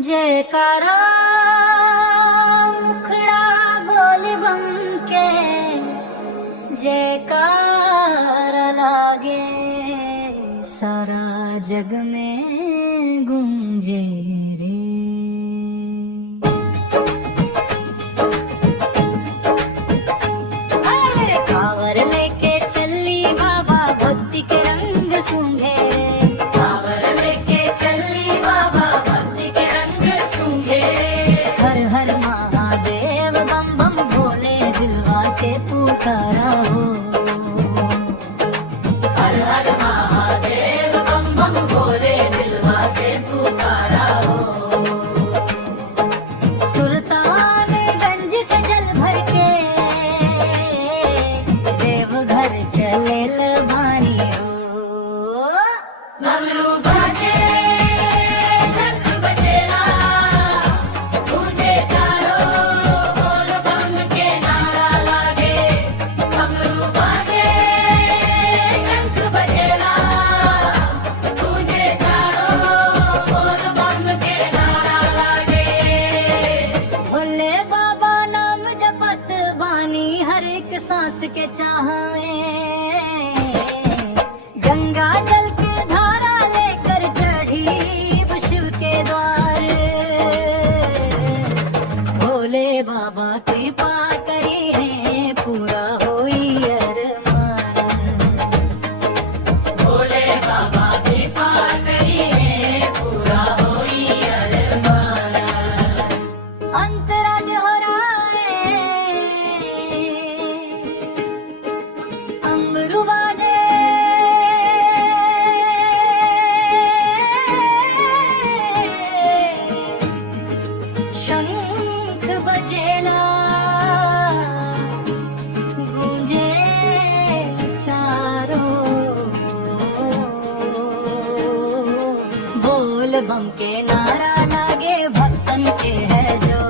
जयकारा मुखड़ा बोल बम के जयकारा लागे सारा जग में गूंजे रे। अरे कांवर लेके चली बाबा भक्ति के रंग सूंघे। कांवर लेके चली बाबा भक्ति के रंग सूंघे। हर हर महादेव बम बम भोले दिलवा से पुकारा हो। हर हर महादेव बम बम भोले दिलवा से पुकारा हो। सुल्तानगंज से जल भर के देवघर चले लभानी हो। डमरू बाजे शंख बजेला गूंजे चारों बोल बम के नारा लागे। डमरू बाजे शंख बजेला गूंजे चारों बोल बम के नारा लागे। भोले बाबा नाम जपत बानी हर एक सांस के चाह में। गंगा जल के धारा लेकर चढ़ी शिव के द्वार। भोले बाबा कृपा करी है पूरा होई अरमान। भोले बाबा कृपा करी है पूरा होई अरमान। अंतराज हो रहा है अमरू बाजे शंख बजेला गूंजे चारों बोल बम के नारा लागे भक्तन के है जो।